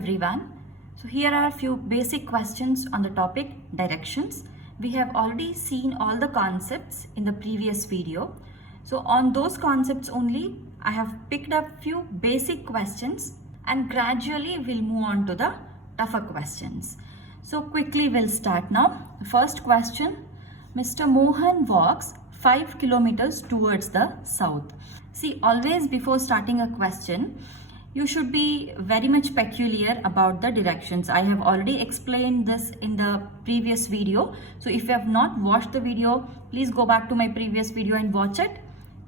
everyone. So here are a few basic questions on the topic directions. We have already seen all the concepts in the previous video. So on those concepts only, I have picked up few basic questions and gradually we'll move on to the tougher questions. So quickly we'll start now. First question, Mr. Mohan walks 5 kilometers towards the south. See, always before starting a question, you should be very much peculiar about the directions. I have already explained this in the previous video. So if you have not watched the video, please go back to my previous video and watch it.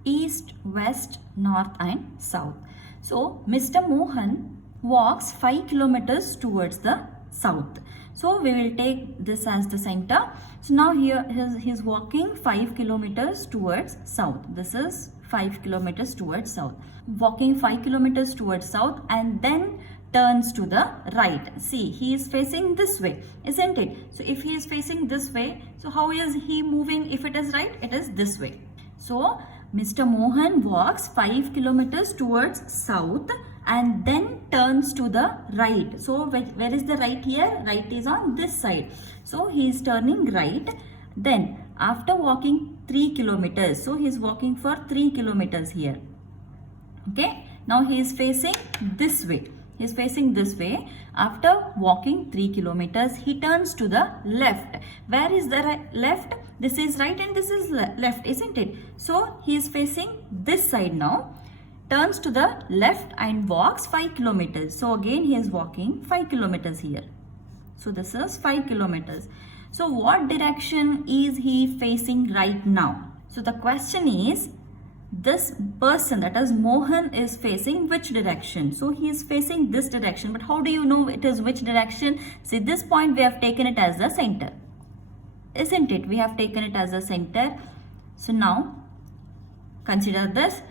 East, west, north and south. So Mr. Mohan walks 5 kilometers towards the south. So we will take this as the center. So now here he's walking 5 kilometers towards south. This is 5 kilometers towards south. Walking 5 kilometers towards south and then turns to the right. See, he is facing this way, isn't it? So if he is facing this way, so how is he moving? If it is right, it is this way. So Mr. Mohan walks 5 kilometers towards south and then turns to the right. So where is the right here? Right is on this side. So he is turning right. Then after walking 3 kilometers, so he is walking for 3 kilometers here. Okay, now he is facing this way. He is facing this way. After walking 3 kilometers, he turns to the left. Where is the left? This is right and this is left, isn't it? So he is facing this side now. Turns to the left and walks 5 kilometers. So again he is walking 5 kilometers here. So this is 5 kilometers. So what direction is he facing right now? So the question is, this person, that is Mohan, is facing which direction? So he is facing this direction. But how do you know it is which direction? See, this point we have taken it as the center, isn't it? We have taken it as the center. So now consider this.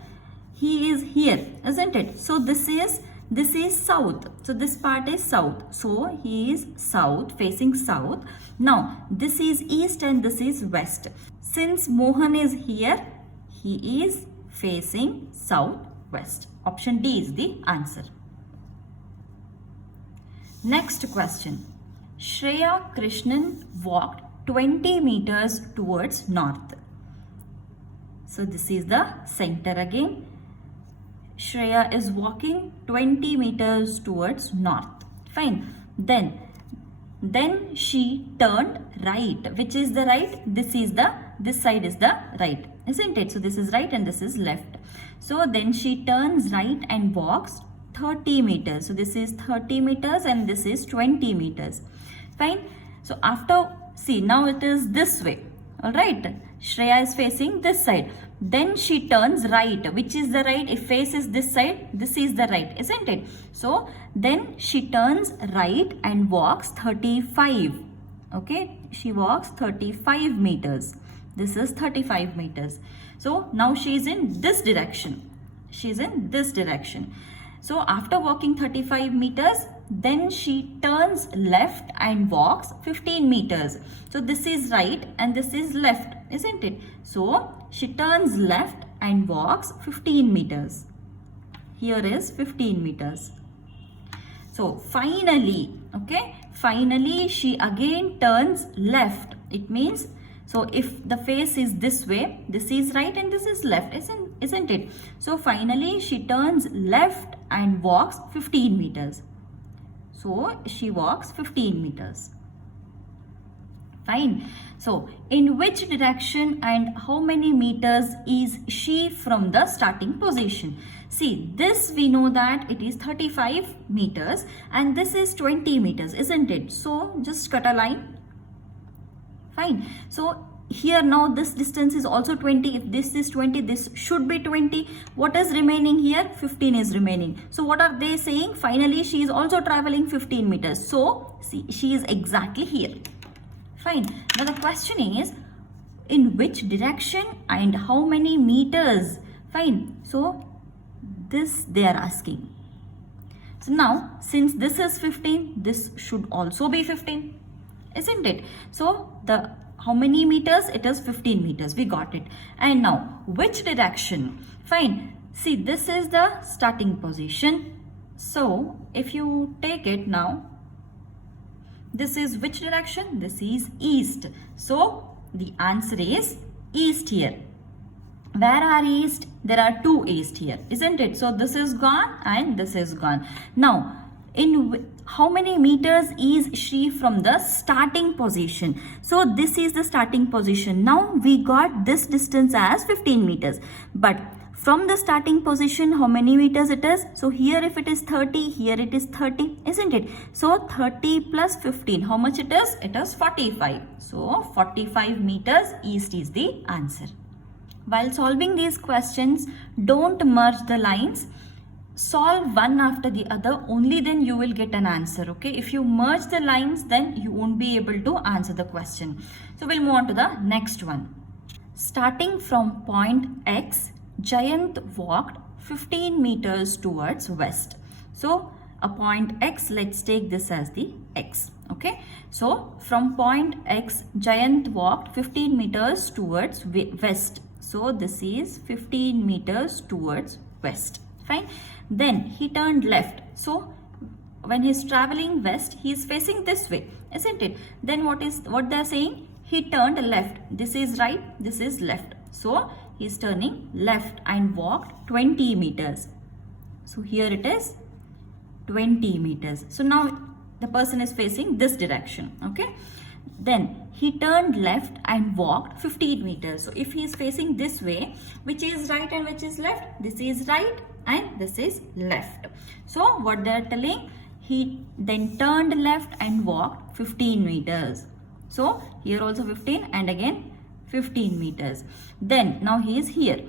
He is here, isn't it? So this is south. So this part is south. So he is south, facing south. Now this is east and this is west. Since Mohan is here, he is facing southwest. Option D is the answer. Next question. Shreyakrishnan walked 20 meters towards north. So this is the center again. Shreya is walking 20 meters towards north. Fine. Then she turned right. Which is the right? This side is the right, isn't it? So this is right and this is left. So then she turns right and walks 30 meters. So this is 30 meters and this is 20 meters. Fine. So after, see, now it is this way. All right. Shreya is facing this side. Then she turns right. Which is the right? If face is this side, this is the right, isn't it? So then she turns right and walks 35. Okay. She walks 35 meters. This is 35 meters. So now she is in this direction. She is in this direction. So after walking 35 meters, then she turns left and walks 15 meters. So this is right and this is left, isn't it? So she turns left and walks 15 meters. Here is 15 meters. So finally, okay, finally she again turns left. It means, so if the face is this way, this is right and this is left, isn't it? So finally she turns left and walks 15 meters. So she walks 15 meters. Fine. So in which direction and how many meters is she from the starting position? See, this we know that it is 35 meters and this is 20 meters, isn't it? So just cut a line. Fine. So here now this distance is also 20. If this is 20, this should be 20. What is remaining here? 15 is remaining. So what are they saying? Finally, she is also traveling 15 meters. So see, she is exactly here. Fine. Now the question is, in which direction and how many meters? Fine. So this they are asking. So now, since this is 15, this should also be 15, isn't it? So the how many meters? It is 15 meters. We got it. And now, which direction? Fine. See, this is the starting position. So if you take it now, this is which direction? This is east. So the answer is east here. Where are east? There are two east here, isn't it? So this is gone and this is gone. Now, in how many meters is she from the starting position? So this is the starting position. Now we got this distance as 15 meters. But from the starting position, how many meters it is? So here if it is 30, here it is 30, isn't it? So 30 plus 15, how much it is? It is 45. So 45 meters east is the answer. While solving these questions, don't merge the lines. Solve one after the other, only then you will get an answer, okay? If you merge the lines, then you won't be able to answer the question. So we'll move on to the next one. Starting from point X, Jayant walked 15 meters towards west. So a point X, let's take this as the X, okay? So from point X, Jayant walked 15 meters towards west. So this is 15 meters towards west. Fine. Then he turned left. So when he's traveling west, he is facing this way, isn't it? Then what they're saying? He turned left. This is right, this is left. So he's turning left and walked 20 meters. So here it is 20 meters. So now the person is facing this direction, okay? Then he turned left and walked 15 meters. So if he is facing this way, which is right and which is left? This is right and this is left. So what they are telling? He then turned left and walked 15 meters. So here also 15 and again 15 meters. Then now he is here.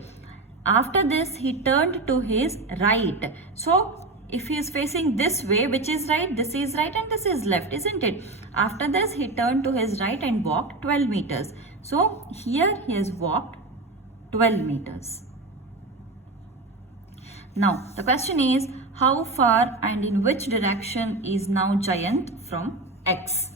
After this he turned to his right. So if he is facing this way, which is right, this is right and this is left, isn't it? After this, he turned to his right and walked 12 meters. So here he has walked 12 meters. Now, the question is, how far and in which direction is now Jayant from X?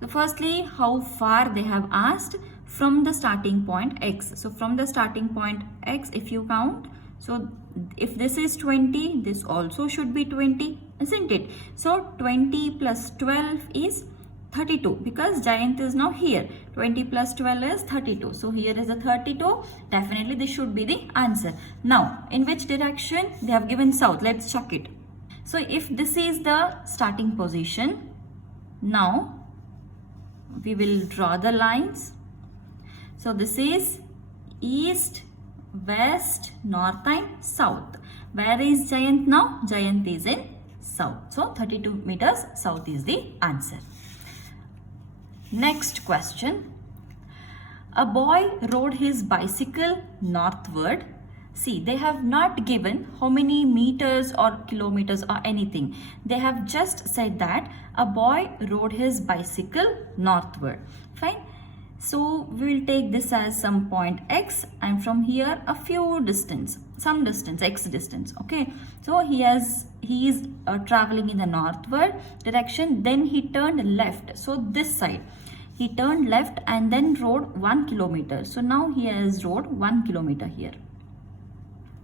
So firstly, how far they have asked from the starting point X. So from the starting point X, if you count, so if this is 20, this also should be 20, isn't it? So 20 plus 12 is 32 because Jayant is now here. 20 plus 12 is 32. So here is a 32. Definitely this should be the answer. Now, in which direction? They have given south. Let's check it. So if this is the starting position, now we will draw the lines. So this is east, west, north and south. Where is Jayant now? Jayant is in south. So 32 meters south is the answer. Next question. A boy rode his bicycle northward. See, they have not given how many meters or kilometers or anything. They have just said that a boy rode his bicycle northward. Fine. So we will take this as some point X and from here a few distance, some distance, X distance, okay? So he is traveling in the northward direction, then he turned left. So this side, he turned left and then rode 1 kilometer. So now he has rode 1 kilometer here.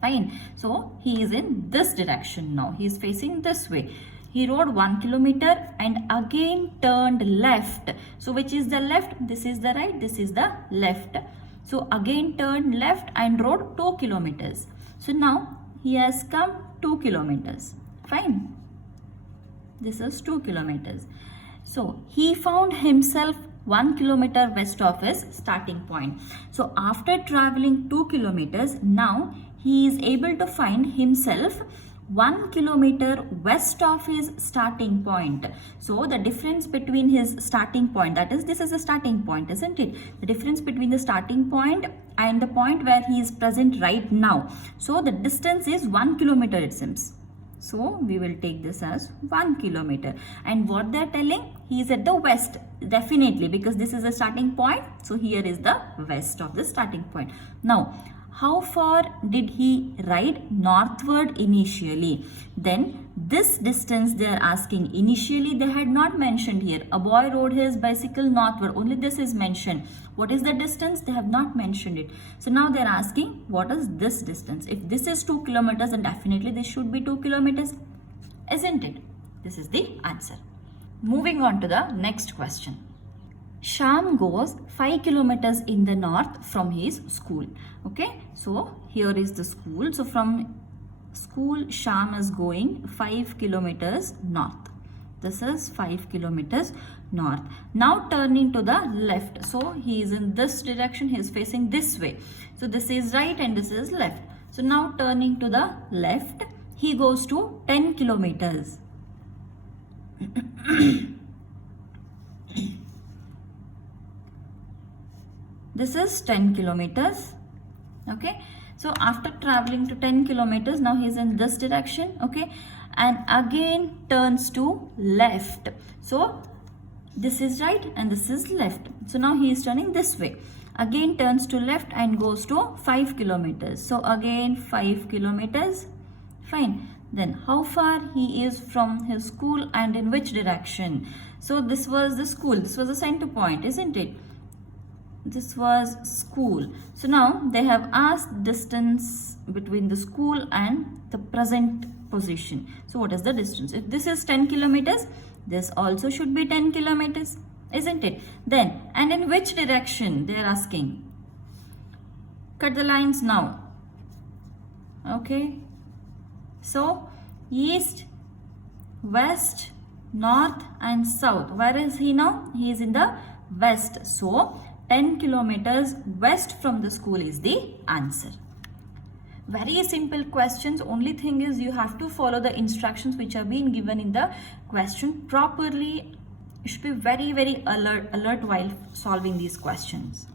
Fine. So he is in this direction now. He is facing this way. He rode 1 kilometer and again turned left. So which is the left? This is the right, this is the left. So again turned left and rode 2 kilometers. So now he has come 2 kilometers. Fine. This is 2 kilometers. So he found himself 1 kilometer west of his starting point. So after traveling 2 kilometers, now he is able to find himself 1 kilometer west of his starting point. So the difference between his starting point, that is, this is a starting point, isn't it? The difference between the starting point and the point where he is present right now. So the distance is 1 kilometer it seems. So we will take this as 1 kilometer. And what they are telling, he is at the west, definitely, because this is a starting point. So here is the west of the starting point. Now, how far did he ride northward initially? Then this distance they are asking. Initially they had not mentioned here. A boy rode his bicycle northward. Only this is mentioned. What is the distance? They have not mentioned it. So now they are asking what is this distance? If this is 2 kilometers, then definitely this should be 2 kilometers. isn't it? This is the answer. Moving on to the next question. Sham goes 5 kilometers in the north from his school. Okay, so here is the school. So from school, Sham is going 5 kilometers north. This is 5 kilometers north. Now turning to the left. So he is in this direction. He is facing this way. So this is right and this is left. So now turning to the left, he goes to 10 kilometers. This is 10 kilometers. Okay, so after traveling to 10 kilometers, now he is in this direction. Okay, and again turns to left. So this is right and this is left. So now he is turning this way. Again turns to left and goes to 5 kilometers. So again 5 kilometers. Fine. Then how far he is from his school and in which direction? So this was the school. This was the center point, isn't it? This was school. So now they have asked distance between the school and the present position. So what is the distance? If this is 10 kilometers, this also should be 10 kilometers, isn't it? Then, and in which direction they are asking? Cut the lines now. Okay. So east, west, north and south. Where is he now? He is in the west. So 10 kilometers west from the school is the answer. Very simple questions. Only thing is you have to follow the instructions which are being given in the question properly. You should be very alert while solving these questions.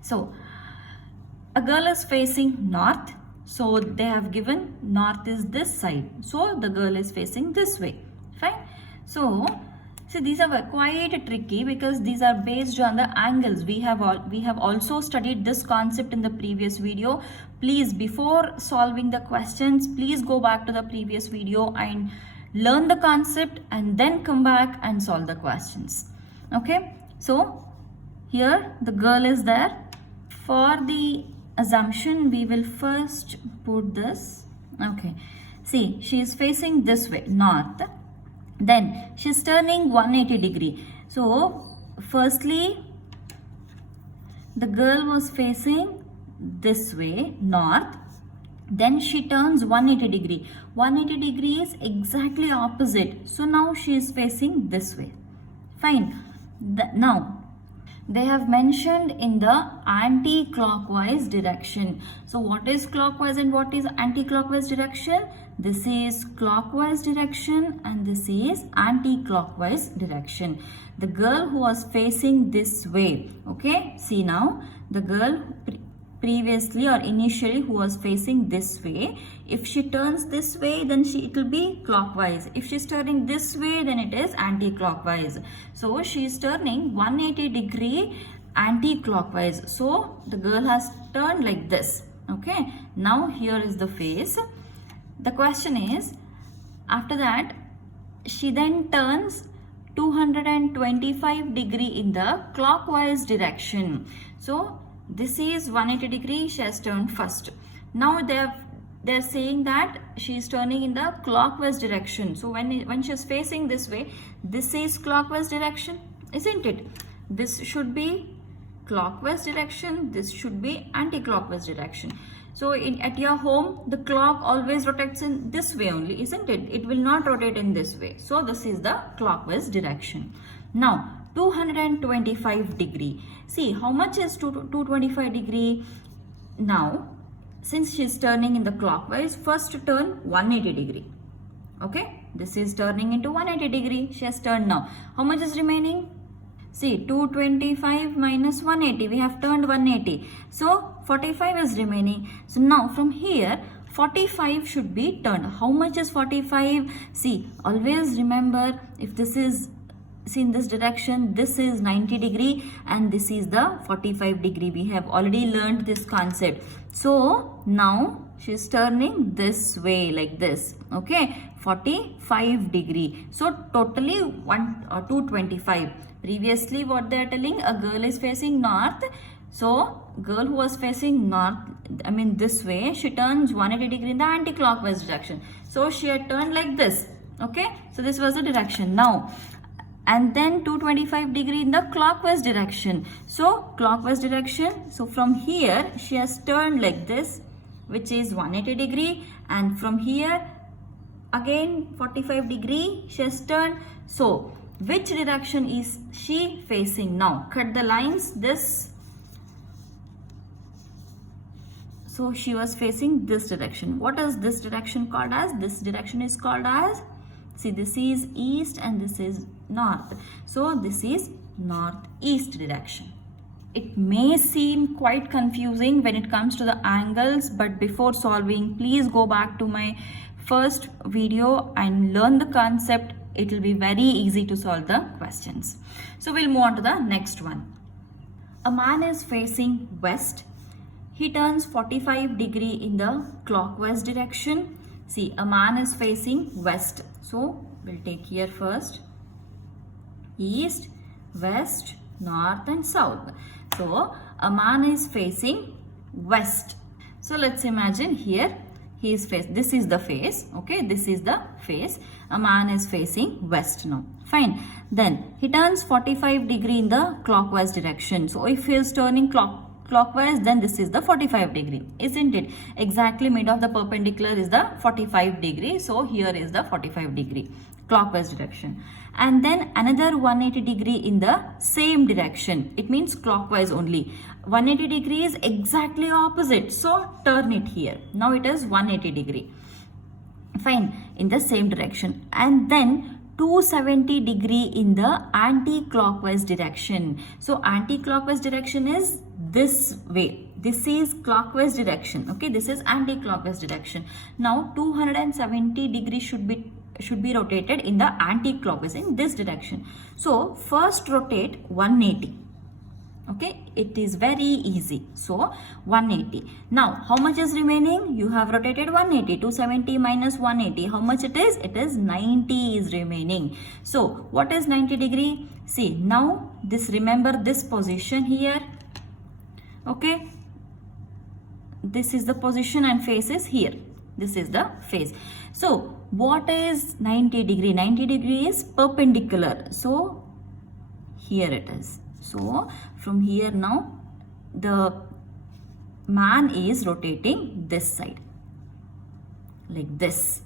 So a girl is facing north. So they have given north is this side. So the girl is facing this way. Fine. So see, these are quite tricky because these are based on the angles. We have also studied this concept in the previous video. Please, before solving the questions, please go back to the previous video and learn the concept and then come back and solve the questions. Okay, so here the girl is there. For the assumption, we will first put this. Okay, see, she is facing this way, north. Then she's turning 180 degree. So firstly, the girl was facing this way, north. Then she turns 180 degree. 180 degree is exactly opposite. So now she is facing this way. Fine. Now they have mentioned in the anti-clockwise direction. So what is clockwise and what is anti-clockwise direction? This is clockwise direction and this is anti-clockwise direction. The girl who was facing this way, okay, see now the girl previously or initially who was facing this way, if she turns this way then it will be clockwise. If she is turning this way then it is anti-clockwise. So she is turning 180 degree anti-clockwise. So the girl has turned like this. Okay, now here is the face. The question is, after that, she then turns 225 degree in the clockwise direction. So this is 180 degree, she has turned first. Now they're saying that she is turning in the clockwise direction. So when she is facing this way, this is clockwise direction, isn't it? This should be clockwise direction, this should be anti-clockwise direction. So at your home, the clock always rotates in this way only, isn't it? It will not rotate in this way. So this is the clockwise direction. Now 225 degree. See how much is 225 degree? Now since she is turning in the clockwise, first turn 180 degree. Okay, this is turning into 180 degree. She has turned now. How much is remaining? See, 225 minus 180, we have turned 180. So 45 is remaining. So now from here 45 should be turned. How much is 45? See, always remember, if this is in this direction, this is 90 degree and this is the 45 degree. We have already learned this concept. So now she is turning this way like this. Okay, 45 degree. So totally 225. Previously what they are telling, a girl is facing north. So girl who was facing north, this way, she turns 180 degree in the anti-clockwise direction. So she had turned like this. Okay, so this was the direction. Now, and then 225 degree in the clockwise direction. So clockwise direction. So from here she has turned like this, which is 180 degree, and from here again 45 degree she has turned. So which direction is she facing now? Cut the lines. This. So she was facing this direction. What is this direction called as? This direction is called as, see, this is east and this is north. So this is northeast direction. It may seem quite confusing when it comes to the angles, but before solving, please go back to my first video and learn the concept. It will be very easy to solve the questions. So we'll move on to the next one. A man is facing west. He turns 45 degree in the clockwise direction. See, a man is facing west. So we'll take here first. East, west, north and south. So a man is facing west. So let's imagine here he is facing, this is the face. Okay, this is the face. A man is facing west now. Fine. Then he turns 45 degree in the clockwise direction. So if he is turning clockwise, then this is the 45 degree, isn't it? Exactly mid of the perpendicular is the 45 degree. So here is the 45 degree clockwise direction. And then another 180 degree in the same direction. It means clockwise only. 180 degree is exactly opposite. So turn it here. Now it is 180 degree. Fine. In the same direction. And then 270 degree in the anti-clockwise direction. So anti-clockwise direction is this way. This is clockwise direction. Okay, this is anti-clockwise direction. Now 270 degree should be rotated in the anti-clockwise, in this direction. So first rotate 180. Okay, it is very easy. So 180. Now how much is remaining? You have rotated 180. 270 minus 180. How much it is? It is 90 is remaining. So what is 90 degree? See, now this, remember this position here. Okay, this is the position and face is here. This is the face. So what is 90 degree? 90 degree is perpendicular. So here it is. So from here now the man is rotating this side like this.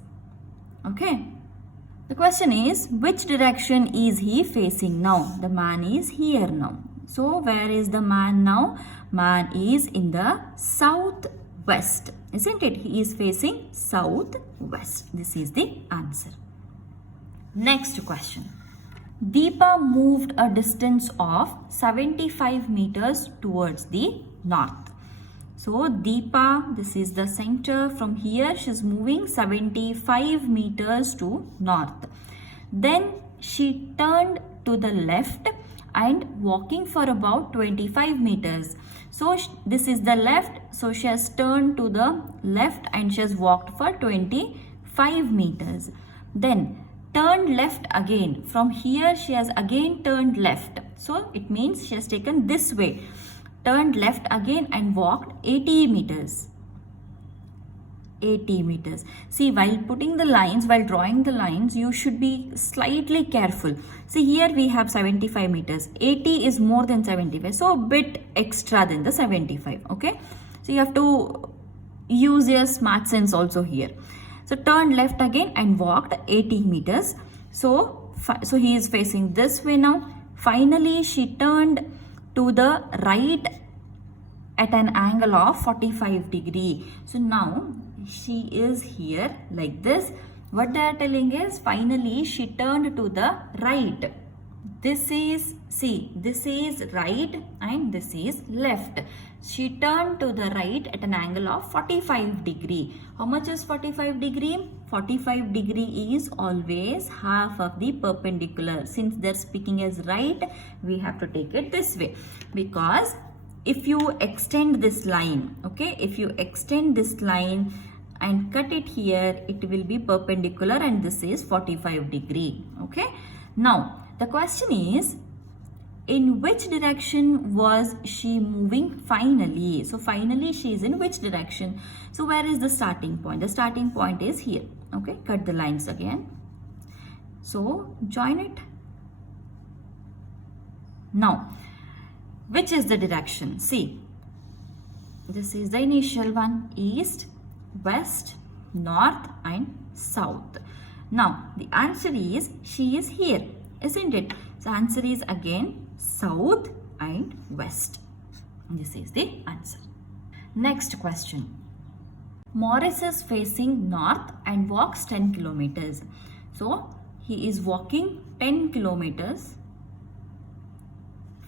Okay. The question is, which direction is he facing now? The man is here now. So where is the man now? Man is in the southwest, isn't it? He is facing southwest. This is the answer. Next question. Deepa moved a distance of 75 meters towards the north. So Deepa, this is the center. From here she is moving 75 meters to north. Then she turned to the left and walking for about 25 meters. So this is the left. So she has turned to the left and she has walked for 25 meters. Then turned left again. From here she has again turned left. So it means she has taken this way. Turned left again and walked 80 meters. 80 meters. See, while putting the lines, while drawing the lines, you should be slightly careful. See, here we have 75 meters. 80 is more than 75. So a bit extra than the 75. Okay. So you have to use your smart sense also here. So turned left again and walked 80 meters. So he is facing this way now. Finally, she turned to the right at an angle of 45 degree. So now she is here like this. What they are telling is, finally she turned to the right. This is, see, this is right and this is left. She turned to the right at an angle of 45 degree. How much is 45 degree? 45 degree is always half of the perpendicular. Since they're speaking as right, we have to take it this way. Because if you extend this line, okay, if you extend this line and cut it here, it will be perpendicular and this is 45 degree. Okay. Now, the question is, in which direction was she moving finally? So finally she is in which direction? So where is the starting point? The starting point is here. Okay, cut the lines again. So join it. Now, which is the direction? See, this is the initial one: east, west, north and south. Now the answer is she is here, isn't it? So answer is again south and west. This is the answer. Next question. Morris is facing north and walks 10 kilometers. So he is walking 10 kilometers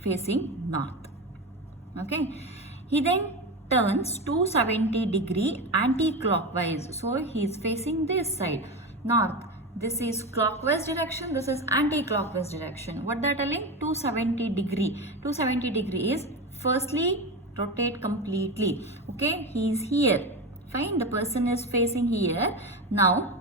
facing north. Okay. He then turns 270-degree anti-clockwise. So he is facing this side, north. This is clockwise direction, this is anti-clockwise direction. What they are telling? 270-degree. 270-degree is firstly rotate completely. Okay, he is here. Fine, the person is facing here. Now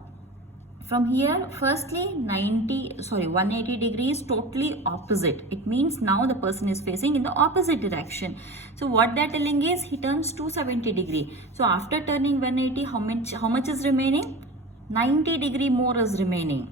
from here, firstly 180 degrees totally opposite. It means now the person is facing in the opposite direction. So what they are telling is he turns 270-degree. So after turning 180, how much is remaining? 90-degree more is remaining.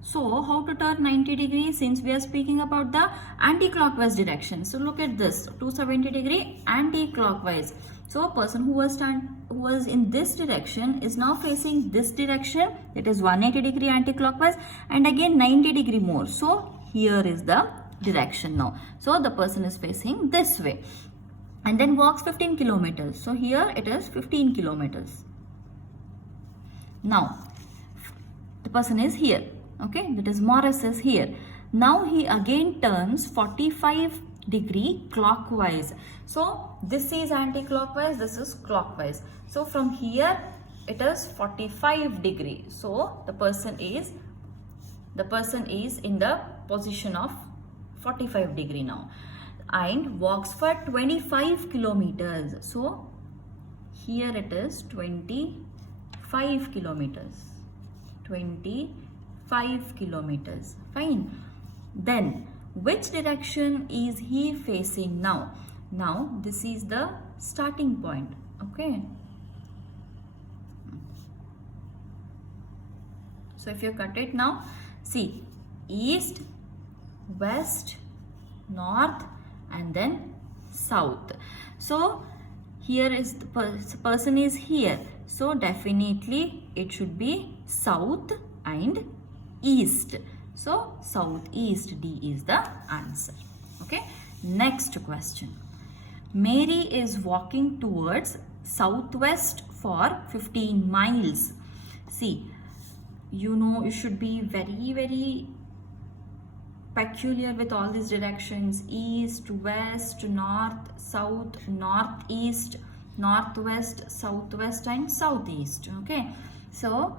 So how to turn 90 degrees, since we are speaking about the anti-clockwise direction? So look at this, 270-degree anti-clockwise. So person who was in this direction is now facing this direction, it is 180-degree anti-clockwise, and again 90-degree more. So here is the direction now. So the person is facing this way and then walks 15 kilometers. So here it is 15 kilometers. Now the person is here. Okay, that is Morris is here. Now he again turns 45-degree clockwise. So this is anti-clockwise, this is clockwise. So from here it is 45-degree. So the person is in the position of 45-degree now and walks for 25 kilometers. So here it is 25 kilometers. 25 kilometers. Fine. Then which direction is he facing now? Now this is the starting point. Okay. So if you cut it now, see, east, west, north and then south. So here is the person is here. So definitely it should be south and east. So southeast, D is the answer. Okay. Next question. Mary is walking towards southwest for 15 miles. See, you should be very peculiar with all these directions: east, west, north, south, northeast, northwest, southwest and southeast. Okay, so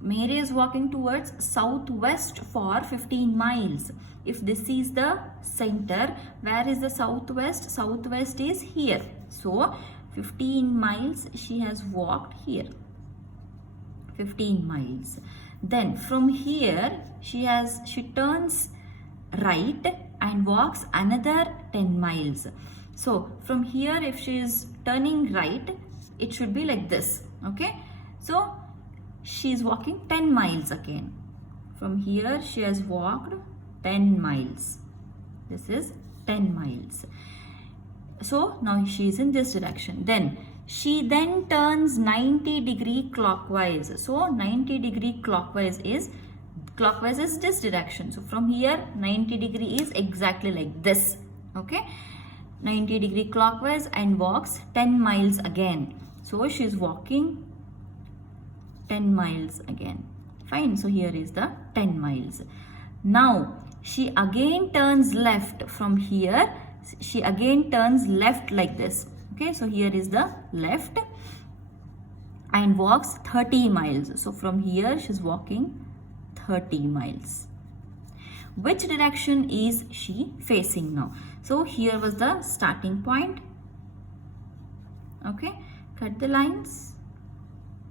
Mary is walking towards southwest for 15 miles. If this is the center, where is the southwest? Southwest is here. So 15 miles she has walked here. 15 miles. Then from here she turns right and walks another 10 miles. So from here, if she is turning right, it should be like this. Okay, so she is walking 10 miles again. From here she has walked 10 miles. This is 10 miles. So now she is in this direction. Then she turns 90-degree clockwise. So 90-degree clockwise is this direction. So from here 90-degree is exactly like this. Okay, 90-degree clockwise and walks 10 miles again. So she is walking 10 miles again. Fine. So here is the 10 miles. Now she again turns left. From here she again turns left like this. Okay, so here is the left and walks 30 miles. So from here she is walking 30 miles. Which direction is she facing now? So here was the starting point. Okay, cut the lines.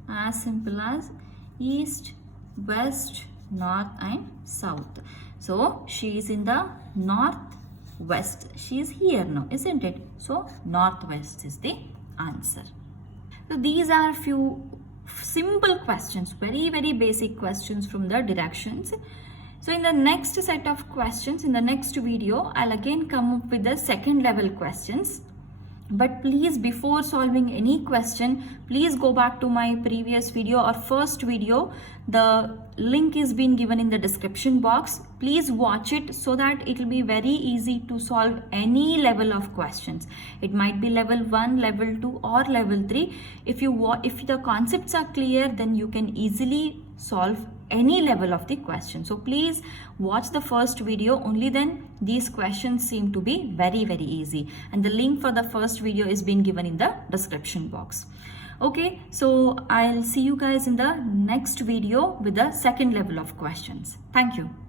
As simple as east, west, north and south. So she is in the north west. She is here now, isn't it? So northwest is the answer. So these are few simple questions, very basic questions from the directions. So in the next set of questions, in the next video, I'll again come up with the second level questions. But please, before solving any question, please go back to my previous video or first video. The link is being given in the description box. Please watch it so that it will be very easy to solve any level of questions. It might be level 1, level 2 or level 3. If the concepts are clear, then you can easily solve any level of the question. So please watch the first video, only then these questions seem to be very easy, and the link for the first video is being given in the description box. Okay, so I'll see you guys in the next video with the second level of questions. Thank you.